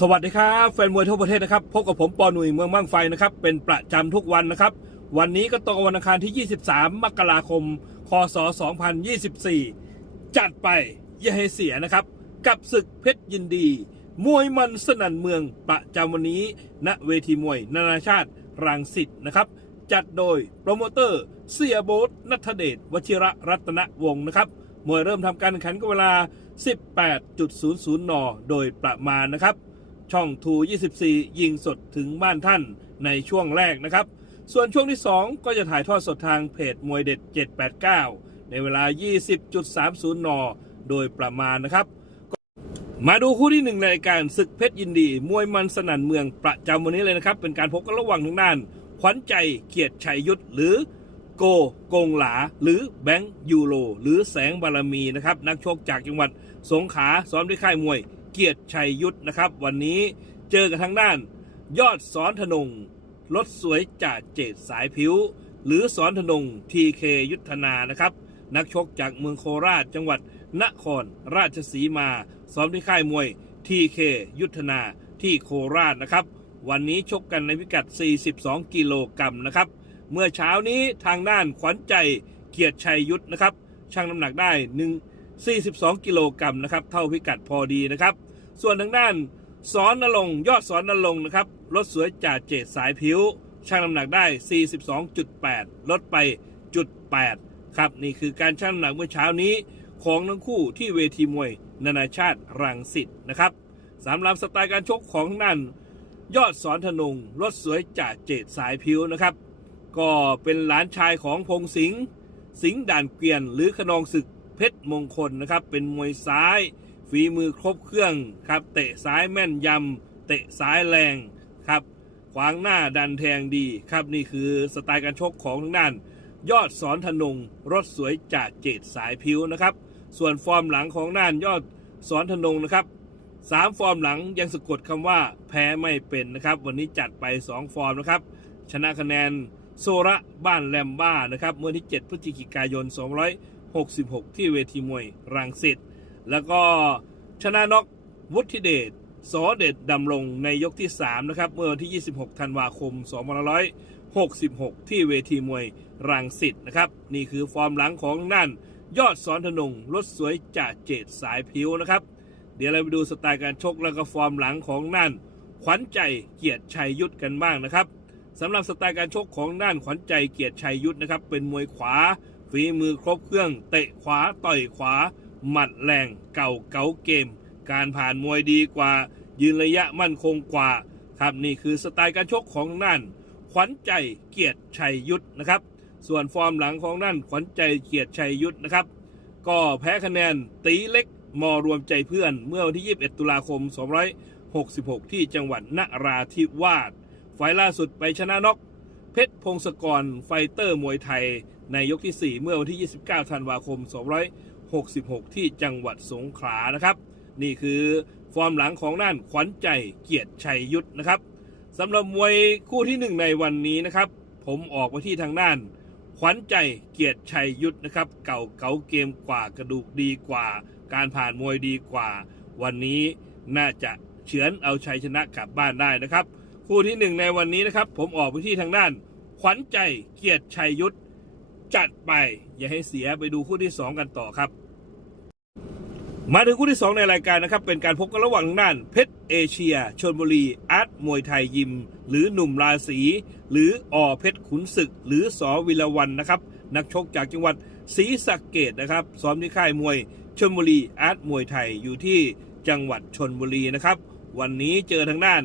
สวัสดีครับแฟนมวยทั่วประเทศนะครับพบกับผมปอหนุ่ยเมืองบ้างไฟนะครับเป็นประจำทุกวันนะครับ วันนี้ก็ตรงกับวันอังคารที่ 23 มกราคม คศ 2024 จัดไปอย่าให้เสียนะครับ กับศึกเพชรยินดี มวยมันสนั่นเมืองประจำวันนี้ ณเวทีมวย นานาชาติรังสิตนะครับ จัดโดยโปรโมเตอร์เสียโบ๊ทนัทเดชวชิระรัตนวงศ์นะครับมวยเริ่มทำการแข่งขันก็เวลา 18.00 น โดยประมาณนะครับ ช่องทู24 ยิงสดถึงบ้านท่านในช่วงแรกนะครับ ส่วนช่วงที่ 2 ก็จะถ่ายทอดสดทางเพจมวยเด็ด 789 ในเวลา 20.30 น โดยประมาณนะครับ มาดูคู่ที่หนึ่งในรายการศึกเพชรยินดี มวยมันสนั่นเมืองประจำวันนี้เลยนะครับ เป็นการพบกันระหว่างทางด้าน ขวัญใจเกียรติชัยยุทธหรือโกโกงหลา หรือแบงค์ยูโรหรือแสงบารมีนะครับ นักชกจากจังหวัดสงขลาซ้อมที่ค่ายมวย เกียรติชัยยุทธนะครับ วันนี้เจอกับทางด้าน ยอดสอนธนงรถสวยจ่าเจดสายผิว หรือสอนธนงทีเคยุทธนานะครับ นักชกจากเมืองโคราชจังหวัดนครราชสีมา ซ้อมที่ค่ายมวยทีเคยุทธนาที่โคราชนะครับ วันนี้ชกกันในพิกัด 42 กิโลกรัมนะครับ เมื่อเช้านี้ทางด้านขวัญใจเกียรติชัยยุทธนะครับชั่งน้ำหนักได้1 42 กิโลกรัมนะครับ เท่าพิกัดพอดีนะครับ ส่วนทางด้านสอนนรงยอดสอนนรงนะครับรถสวยจ่าเจดสายผิวชั่งน้ำหนักได้ 42.8 ลดไปจุด8ครับ นี่คือการชั่งน้ำหนักเมื่อเช้านี้ ของทั้งคู่ที่เวทีมวย นานาชาติรังสิตนะครับสำหรับสไตล์การชกของทางด้นยอดสอนธนงรถสวยจ่าเจดสายผิวนะครับ ก็เป็นหลานชายของพงสิงห์สิงห์ด่านเกวียน หรือขนองศึกเพชรมงคลนะครับ เป็นมวยซ้าย ฝีมือครบเครื่องครับ เตะซ้ายแม่นยำเตะซ้ายแรงครับ ขวางหน้าดันแทงดีครับนี่คือสไตล์การชกของทางด้าน ยอดสอนธนงรถสวยจ่าเจดสายผิวนะครับ ส่วนฟอร์มหลังของด้านยอดสอนธนงนะครับสามฟอร์มหลังยังสะกดคำว่าแพ้ไม่เป็นนะครับ วันนี้จัดไป 2 ฟอร์มนะครับ ชนะคะแนนโซระบ้านแลมบ้านะครับเมื่อที่ 7 พฤศจิกายน 266 ที่เวทีมวยรังสิต แล้วก็ชนะนกวุฒิเดชสอเดชดำรงในยกที่ 3 นะครับ เมื่อวันที่ 26 ธันวาคม 2566 ที่เวทีมวยรังสิตนะครับ นี่คือฟอร์มหลังของนั่น ยอดสอนธนงรถสวยจ่าเจดสายผิวนะครับ เดี๋ยวเราไปดูสไตล์การชกแล้วก็ฟอร์มหลังของนั่น ขวัญใจเกียรติชัยยุทธกันบ้างนะครับสำหรับสไตล์การชกของด้านขวัญใจเกียรติชัยยุทธนะครับเป็นมวยขวาฝีมือครบเครื่อง เตะขวาต่อยขวา หมัดแรงเก่าเก๋าเกม การผ่านมวยดีกว่า ยืนระยะมั่นคงกว่า ครับนี่คือสไตล์การชกของนั่น ขวัญใจเกียรติชัยยุทธนะครับ ส่วนฟอร์มหลังของนั่นขวัญใจเกียรติชัยยุทธนะครับ ก็แพ้คะแนนตีเล็กมอรวมใจเพื่อน เมื่อวันที่ 21 ตุลาคม 266 ที่จังหวัดนราธิวาสไฟล์ล่าสุดไปชนะนกเพชรพงศกรไฟเตอร์มวยไทยในยกที่ 4 เมื่อวันที่ 29 ธันวาคม 266 ที่จังหวัดสงขลานะครับ นี่คือฟอร์มหลังของด้านขวัญใจเกียรติชัยยุทธนะครับสำหรับมวยคู่ที่หนึ่งในวันนี้นะครับ ผมออกไปที่ทางด้าน ขวัญใจเกียรติชัยยุทธนะครับ เก่าเก๋าเกมกว่ากระดูกดีกว่า การผ่านมวยดีกว่า วันนี้น่าจะเฉือนเอาชัยชนะกลับบ้านได้นะครับ คู่ที่หนึ่งในวันนี้นะครับ ผมออกไปที่ทางด้าน ขวัญใจเกียรติชัยยุทธ จัดไป อย่าให้เสียไปดูคู่ที่สองกันต่อครับ มาถึงคู่ที่ 2 ในรายการนะครับ เป็นการพบกันระหว่างทางด้านเพชรเอเชียชนบุรีอาร์ตมวยไทยยิม หรือหนุ่มราศีหรืออเพชรขุนศึก หรือสอวิลาวันนะครับ นักชกจากจังหวัดศรีสะเกดนะครับซ้อมที่ค่ายมวยชนบุรีอาร์ตมวยไทยอยู่ที่จังหวัดชนบุรีนะครับ วันนี้เจอทางด้าน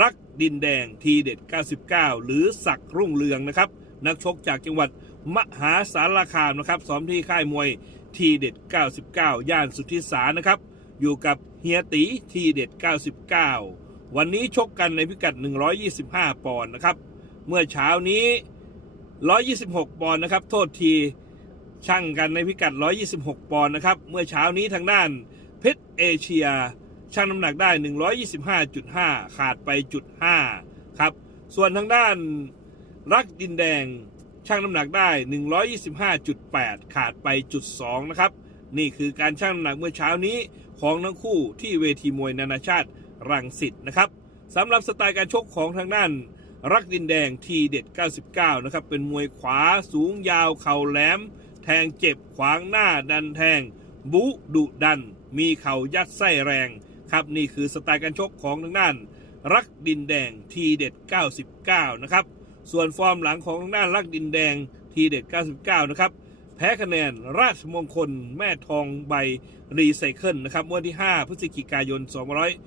รักดินแดงทีเด็ด 99 หรือศักดิ์รุ่งเรืองนะครับ นักชกจากจังหวัด มหาสารคามนะครับซ้อมที่ค่ายมวยทีเด็ด 99 ย่านสุทธิสารนะครับ อยู่กับเฮียตีทีเด็ด 99 วันนี้ชกกันในพิกัด 125 ปอนด์นะครับ เมื่อเช้านี้ 126 ปอนด์นะครับ โทษทีช่างกันในพิกัด 126 ปอนด์นะครับ เมื่อเช้านี้ทางด้านเพชรเอเชียชั่งน้ำหนักได้ 125.5 ขาดไปจุด5ครับ ส่วนทางด้านรักดินแดง ชั่งน้ำหนักได้ 125.8 ขาดไปจุด2นะครับ นี่คือการชั่งน้ำหนักเมื่อเช้านี้ของทั้งคู่ที่เวทีมวยนานาชาติรังสิตนะครับสำหรับสไตล์การชกของทางด้าน รักดินแดงทีเด็ด 99 นะครับ เป็นมวยขวาสูงยาวเข่าแหลม แทงเจ็บขวางหน้าดันแทง บุดุดัน มีเข่ายัดไส้แรง ครับนี่คือสไตล์การชกของทางด้าน รักดินแดงทีเด็ด 99 นะครับ ส่วนฟอร์มหลังของด้านรักดินแดงทีเด็ด 99 นะครับ แพ้คะแนนราชมงคลแม่ทองใบรีไซเคิลนะครับเมื่อวันที่ 5 พฤศจิกายน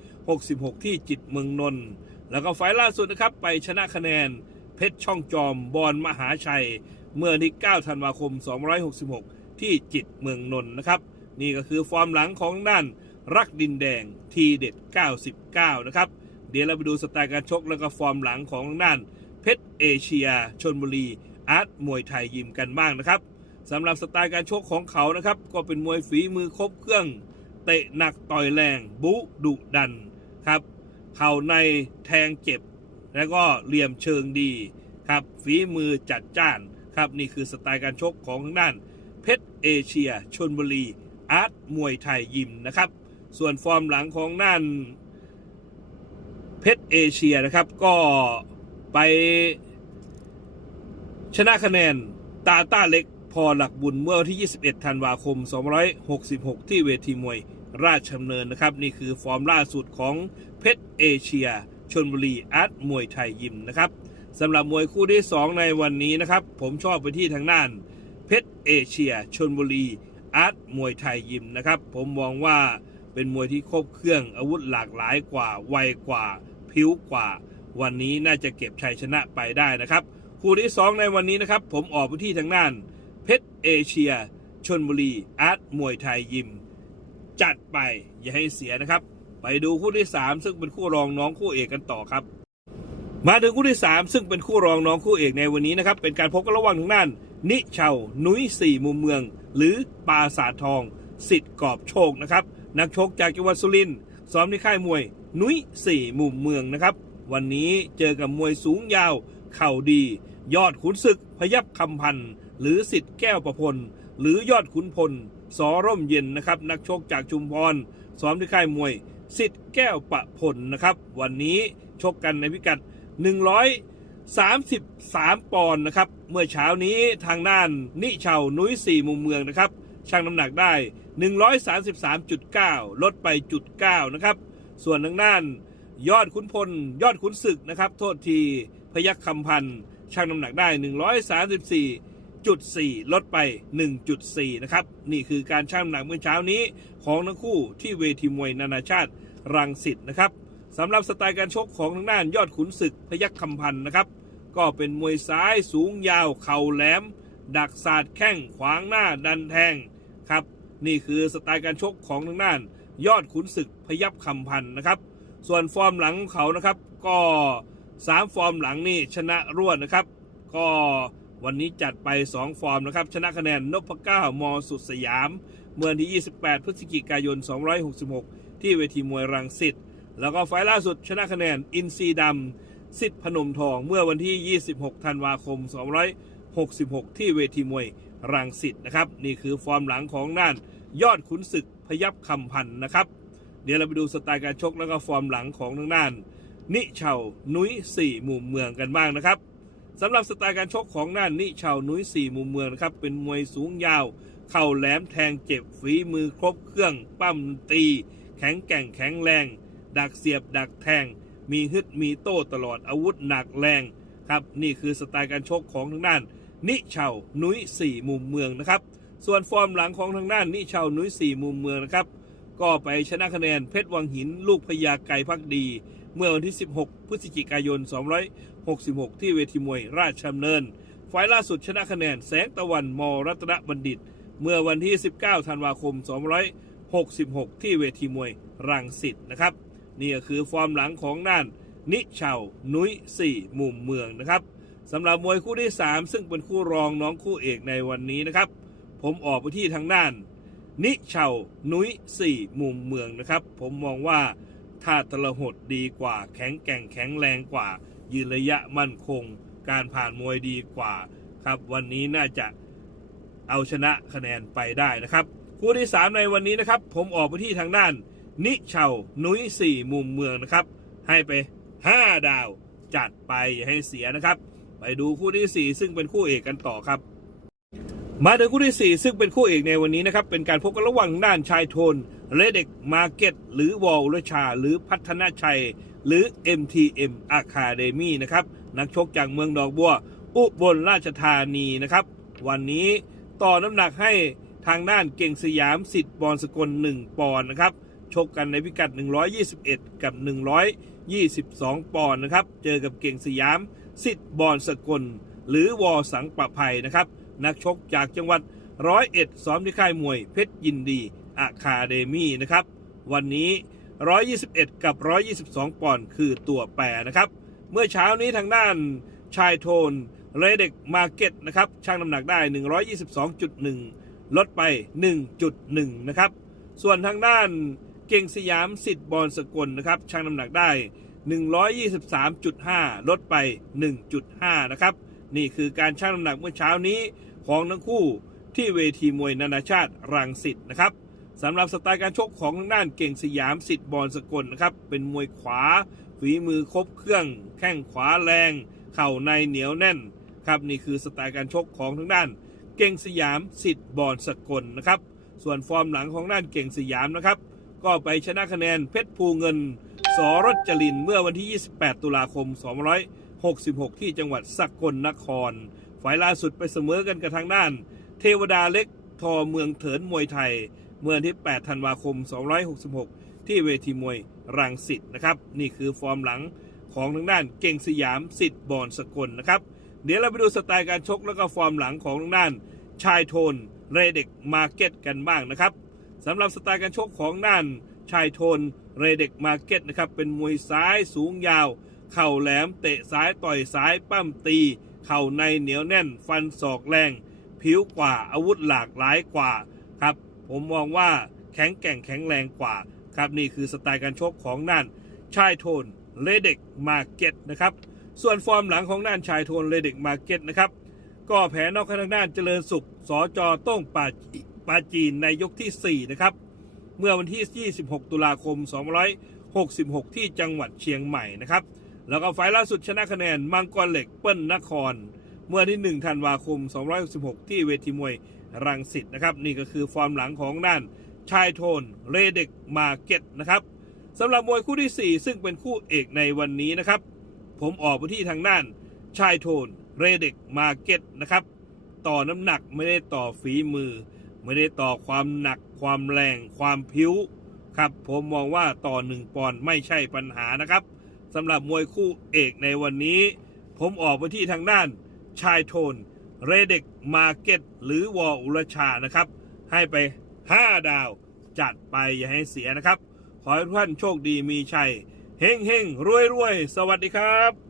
266 ที่จิตเมืองนนท์แล้วก็ไฟล์ล่าสุดนะครับ ไปชนะคะแนนเพชรช่องจอมบอลมหาชัย เมื่อวันที่ 9 ธันวาคม 266 ที่จิตเมืองนนท์นะครับ นี่ก็คือฟอร์มหลังของด้านรักดินแดงทีเด็ด 99 นะครับ เดี๋ยวเราไปดูสไตล์การชกแล้วก็ฟอร์มหลังของด้าน เพชรเอเชียชนบุรีอาร์ตมวยไทยยิมกันบ้างนะครับสำหรับสไตล์การชกของเขานะครับก็เป็นมวยฝีมือครบเครื่อง เตะหนักต่อยแรงบุดุดันครับเข่าในแทงเจ็บ แล้วก็เหลี่ยมเชิงดีครับฝีมือจัดจ้านครับนี่คือสไตล์การชกของทางด้าน เพชรเอเชียชนบุรีอาร์ตมวยไทยยิมนะครับ ส่วนฟอร์มหลังของด้านเพชรเอเชียนะครับก็ ไปชนะคะแนนตาต้าเล็กพอหลักบุญเมื่อวันที่ 21 ธันวาคม 266 ที่เวทีมวยราชดำเนินนะครับ นี่คือฟอร์มล่าสุดของเพชรเอเชียชนบุรีอาร์ตมวยไทยยิมนะครับสำหรับมวยคู่ที่ 2 ในวันนี้นะครับ ผมชอบไปที่ทางด้าน เพชรเอเชียชนบุรีอาร์ตมวยไทยยิมนะครับ ผมมองว่าเป็นมวยที่ครบเครื่องอาวุธหลากหลายกว่าไวกว่าผิวกว่า วันนี้น่าจะเก็บชัยชนะไปได้นะครับ คู่ที่ 2 ในวันนี้นะครับ ผมออกไปที่ทางด้าน เพชรเอเชียชนบุรีอาร์ตมวยไทยยิม จัดไปอย่าให้เสียนะครับ ไปดูคู่ที่ 3 ซึ่งเป็นคู่รองน้องคู่เอกกันต่อครับ มาถึงคู่ที่ 3 ซึ่งเป็นคู่รองน้องคู่เอกในวันนี้นะครับ เป็นการพบกันระหว่างทางด้าน นิเชานุ้ยสี่มุมเมือง หรือปราสาททองสิทธิ์กอบโชคนะครับนักชกจากจังหวัดสุรินทร์ซ้อมที่ค่ายมวยนุ้ยสี่มุมเมืองนะครับ วันนี้เจอกับมวยสูงยาว เข่าดี ยอดขุนศึกพยับคำพันธ์หรือสิทธิ์แก้วประพล หรือยอดขุนพลสอร่มเย็นนะครับ นักชกจากชุมพรซ้อมที่ค่ายมวยสิทธิ์แก้วประพลนะครับ วันนี้ชกกันในพิกัด 133 ปอนด์นะครับ เมื่อเช้านี้ทางด้านนิเชานุ้ยสี่มุมเมืองนะครับชั่งน้ำหนักได้ 133.9 ลดไปจุด9นะครับ ส่วนทางด้าน ยอดขุนพล ยอดขุนศึกนะครับ โทษทีพยัคฆ์คำพันธ์ชั่งน้ำหนักได้ 134.4 ลดไป 1.4 นะครับ นี่คือการชั่งน้ำหนักเมื่อเช้านี้ของทั้งคู่ที่เวทีมวยนานาชาติรังสิตนะครับสำหรับสไตล์การชกของทางด้านยอดขุนศึกพยัคฆ์คำพันธ์นะครับ ก็เป็นมวยซ้ายสูงยาวเข่าแหลม ดักศาสตร์แข้งขวางหน้าดันแทงครับ นี่คือสไตล์การชกของทางด้าน ยอดขุนศึกพยับคำพันธ์นะครับ ส่วนฟอร์มหลังของเขานะครับก็สามฟอร์มหลังนี่ชนะรวดนะครับ ก็วันนี้จัดไป 2 ฟอร์มนะครับชนะคะแนนนพเก้ามอสุดสยาม เมื่อวันที่ 28 พฤศจิกายน 266 ที่เวทีมวยรังสิตแล้วก็ไฟล์ล่าสุดชนะคะแนนอินซีดำสิทธิ์พนมทองเมื่อวันที่ 26 ธันวาคม 266 ที่เวทีมวยรังสิตนะครับ นี่คือฟอร์มหลังของด้านยอดขุนศึกพยับคำพันนะครับ เดี๋ยวเราไปดูสไตล์การชกแล้วก็ฟอร์มหลังของทางด้าน นิเชานุ้ยสี่มุมเมืองกันบ้างนะครับสำหรับสไตล์การชกของด้านนิเชานุ้ยสี่มุมเมืองนะครับเป็นมวยสูงยาว เข่าแหลมแทงเจ็บฝีมือครบเครื่องปั้มตี แข็งแกร่งแข็งแรง ดักเสียบดักแทง มีฮึดมีโต้ตลอดอาวุธหนักแรงครับนี่คือสไตล์การชกของทางด้าน นิเชานุ้ยสี่มุมเมืองนะครับส่วนฟอร์มหลังของทางด้านนิเชานุ้ยสี่มุมเมืองนะครับ ก็ไปชนะคะแนนเพชรวังหินลูกพญาไก่พักดี เมื่อวันที่ 16 พฤศจิกายน 266 ที่เวทีมวยราชดำเนินไฟล์ล่าสุดชนะคะแนนแสงตะวันมรัตนบัณฑิต เมื่อวันที่ 19 ธันวาคม 266 ที่เวทีมวยรังสิตนะครับ นี่ก็คือฟอร์มหลังของด้าน นิเชานุ้ยสี่มุมเมืองนะครับสำหรับมวยคู่ที่ 3 ซึ่งเป็นคู่รองน้องคู่เอกในวันนี้นะครับ ผมออกไปที่ทางด้าน นิเชานุ้ยสี่มุมเมืองนะครับ ผมมองว่าท่าตะลหดดีกว่าแข็งแกร่งแข็งแรงกว่า ยืนระยะมั่นคง การผ่านมวยดีกว่าครับวันนี้น่าจะเอาชนะคะแนนไปได้นะครับ คู่ที่ 3 ในวันนี้นะครับ ผมออกไปที่ทางด้าน นิเชานุ้ยสี่มุมเมืองนะครับ ให้ไปห้าดาวจัดไปอย่าให้เสียนะครับ ไปดูคู่ที่สี่ซึ่งเป็นคู่เอกกันต่อครับ มาถึงคู่ที่ 4 ซึ่งเป็นคู่เอกในวันนี้นะครับ เป็นการพบกันระหว่างด้านชายโทนเลเด็กมาเก็ตหรือวอลเลชา หรือพัฒนาชัย หรือ MTM Academy นะครับ นักชกจากเมืองดอกบัว อุบลราชธานีนะครับ วันนี้ต่อน้ำหนักให้ทางด้านเก่งสยามสิทธิ์บอลสกล 1 ปอนด์นะครับ ชกกันในพิกัด 121 กับ 122 ปอนด์นะครับ เจอกับเก่งสยามสิทธิ์บอลสกล หรือวอสังประภัยนะครับ นักชกจากจังหวัดร้อยเอ็ดซ้อมที่ค่ายมวยเพชรยินดีอะคาเดมี่นะครับ วันนี้ 121 กับ 122 ปอนด์คือตัวแปรนะครับ เมื่อเช้านี้ทางด้านชายโทนเรเด็กมาเก็ตนะครับช่างน้ำหนักได้ 122.1 ลดไป 1.1 นะครับ ส่วนทางด้านเก่งสยามสิทธิ์บอลสกลนะครับช่างน้ำหนักได้ 123.5 ลดไป 1.5 นะครับ นี่คือการชั่งน้ำหนักเมื่อเช้านี้ ของทั้งคู่ที่เวทีมวยนานาชาติรังสิตนะครับสำหรับสไตล์การชกของทางด้านเก่งสยามสิทธิ์บอลสกลนะครับเป็นมวยขวาฝีมือครบเครื่อง แข้งขวาแรง เข่าในเหนียวแน่นครับนี่คือสไตล์การชกของทางด้าน เก่งสยามสิทธิ์บอลสกลนะครับส่วนฟอร์มหลังของด้านเก่งสยามนะครับก็ไปชนะคะแนนเพชรภูเงินสรจรินเมื่อวันที่ 28 ตุลาคม 266 ที่จังหวัดสกลนคร ฝ่ายล่าสุดไปเสมอกันกับทางด้าน เทวดาเล็กทอเมืองเถินมวยไทย เมื่อวันที่ 8 ธันวาคม 266 ที่เวทีมวยรังสิตนะครับ นี่คือฟอร์มหลังของทางด้านเก่งสยามสิทธิ์บอลสกลนะครับ เดี๋ยวเราไปดูสไตล์การชกแล้วก็ฟอร์มหลังของทางด้าน ชายโทนเรเด็กมาเก็ตกันบ้างนะครับสำหรับสไตล์การชกของด้านชายโทนเรเด็กมาเก็ตนะครับเป็นมวยซ้ายสูงยาว เข่าแหลมเตะซ้ายต่อยซ้ายปั้มตี เข่าในเหนียวแน่น ฟันศอกแรง ผิวกว่าอาวุธหลากหลายกว่าครับ ผมมองว่าแข็งแกร่งแข็งแรงกว่าครับนี่คือสไตล์การชกของด้านชายโทนเลเด็กมาเก็ตนะครับ ส่วนฟอร์มหลังของด้านชายโทนเลเด็กมาเก็ตนะครับ ก็แพ้นอกทางด้านเจริญสุขสจโต้งปาจีปาจีนในยกทีสี่ 4 นะครับ เมื่อวันที่ 26 ตุลาคม 266 ที่จังหวัดเชียงใหม่นะครับ แล้วก็ไฟล์ล่าสุดชนะคะแนนมังกรเหล็กเปิ้ลนคร เมื่อที่ 1 ธันวาคม 266 ที่เวทีมวยรังสิตนะครับ นี่ก็คือฟอร์มหลังของด้านชายโทนเรเด็กมาเก็ตนะครับสำหรับมวยคู่ที่ 4 ซึ่งเป็นคู่เอกในวันนี้นะครับ ผมออกไปที่ทางด้านชายโทนเรเด็กมาเก็ตนะครับ ต่อน้ำหนักไม่ได้ต่อฝีมือ ไม่ได้ต่อความหนัก ความแรง ความพิ้วครับ ผมมองว่าต่อหนึ่งปอนด์ไม่ใช่ปัญหานะครับ สำหรับมวยคู่เอกในวันนี้ ผมออกไปที่ทางด้านชายโทน เรเด็กมาเก็ตหรือวออุรชานะครับ ให้ไป 5 ดาวจัดไปอย่าให้เสียนะครับ ขอให้ทุกท่านโชคดีมีชัยเฮงเฮงรวยรวยสวัสดีครับ